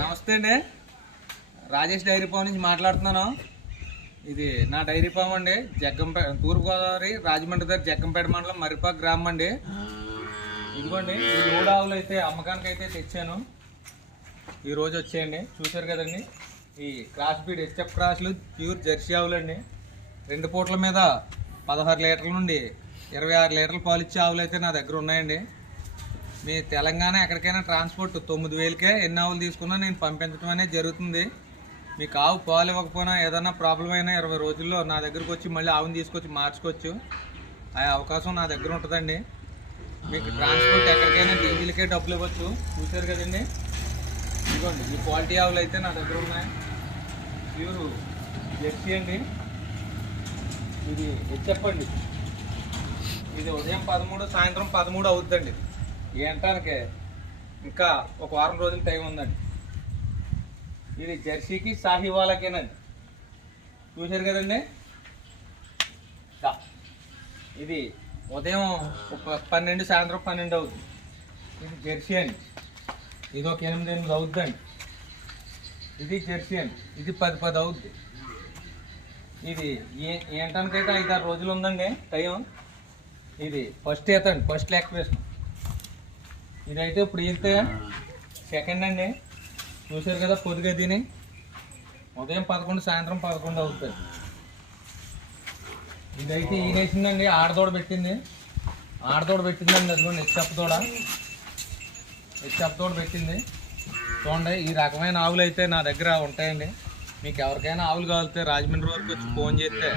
నమస్తే అండి, Rajesh dairy farm నుంచి మాట్లాడుతున్నాను. ఇది నా డైరీ ఫామ్ అండి. జగ్గంపేట, తూర్పుగోదావరి, రాజమండ్రి దగ్గర జగ్గంపేట మండలం మరిపాక గ్రామం అండి. ఇదిగోండి, ఈ 7 ఆవులు అయితే అమ్మకానికి అయితే తెచ్చాను. ఈరోజు వచ్చేయండి, చూశారు కదండి. ఈ క్రాస్ బీడ్ హెచ్ఎఫ్ క్రాస్లు ప్యూర్ జెర్సీ ఆవులు అండి. 2 పూటల మీద 16 లీటర్ల నుండి 26 లీటర్ల పాలు ఇచ్చే ఆవులు అయితే నా దగ్గర ఉన్నాయండి. మీ తెలంగాణ ఎక్కడికైనా ట్రాన్స్పోర్ట్ 9,000కే ఎన్ని ఆవులు తీసుకున్నా నేను పంపించడం అనేది జరుగుతుంది. మీకు ఆవు పాలు ఇవ్వకపోయినా ఏదైనా ప్రాబ్లం అయినా 20 రోజుల్లో నా దగ్గరకు వచ్చి మళ్ళీ ఆవుని తీసుకొచ్చి మార్చుకోవచ్చు. ఆ అవకాశం నా దగ్గర ఉంటుందండి. మీకు ట్రాన్స్పోర్ట్ ఎక్కడికైనా డీజిల్కే డబ్బులు ఇవ్వచ్చు. చూశారు కదండి. ఇదిగోండి, ఈ క్వాలిటీ ఆవులు అయితే నా దగ్గర ఉన్నాయి. ప్యూర్ జెర్సీ అండి. ఇది చెప్పండి, ఇది ఉదయం 13 సాయంత్రం 13 అవుతుందండి. ఏంటానికి ఇంకా ఒక వారం రోజులు టైం ఉందండి. ఇది జెర్సీకి సాహివాలకేనండి. చూశారు కదండి. ఇది ఉదయం 12 సాయంత్రం 12 అవుతుంది. ఇది జెర్సీ అండి. ఇది ఒక 8 అవుతుందండి. ఇది జెర్సీ అండి. ఇది 10 అవుద్ది. ఇది ఏంటానికైతే 5-6 రోజులు ఉందండి టైం. ఇది ఫస్ట్ ఈతండి, ఫస్ట్ లాక్టేషన్. ఇదైతే ఇప్పుడు ఈతే సెకండ్ అండి. చూశారు కదా, పొద్దుగా తిని ఉదయం 11 సాయంత్రం 11 అవుతుంది. ఇదైతే ఈనేసిందండి, ఆడదోడ పెట్టింది. పెట్టిందండి. అదిగోండి, హెచ్ఎఫ్ తోడ పెట్టింది. చూడండి, ఈ రకమైన ఆవులు అయితే నా దగ్గర ఉంటాయండి. మీకు ఎవరికైనా ఆవులు కావాలితే రాజమండ్రి వరకు వచ్చి ఫోన్ చేస్తే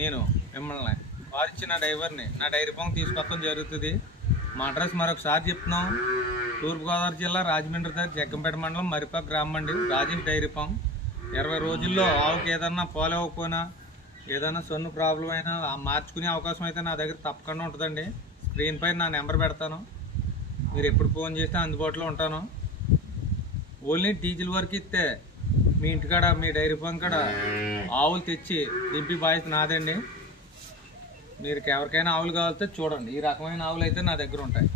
నేను మిమ్మల్ని వారిచ్చిన డ్రైవర్ని నా డైరీ ఫామ్ తీసుకొస్తాం జరుగుతుంది. మా అడ్రస్ మరొకసారి చెప్తున్నాం. తూర్పుగోదావరి జిల్లా, రాజమండ్రి దగ్గర జగ్గంపేట మండలం మరిపాక గ్రామం అండి. Rajesh dairy farm. 20 రోజుల్లో ఆవుకి ఏదన్నా పాలు ఇవ్వకపోయినా, ఏదైనా సొన్ను ప్రాబ్లం అయినా మార్చుకునే అవకాశం అయితే నా దగ్గర తప్పకుండా ఉంటుందండి. స్క్రీన్ పైన నా నెంబర్ పెడతాను. మీరు ఎప్పుడు ఫోన్ చేస్తే అందుబాటులో ఉంటాను. ఓన్లీ డీజిల్ వరకు ఇస్తే మీ ఇంటికాడ, మీ డైరీ ఫామ్ కాడ ఆవులు తెచ్చి దింపి బాధ్యత నాదండి. మీరు ఎవరికైనా ఆవులు కావాలితే చూడండి, ఈ రకమైన ఆవులు అయితే నా దగ్గర ఉంటాయి.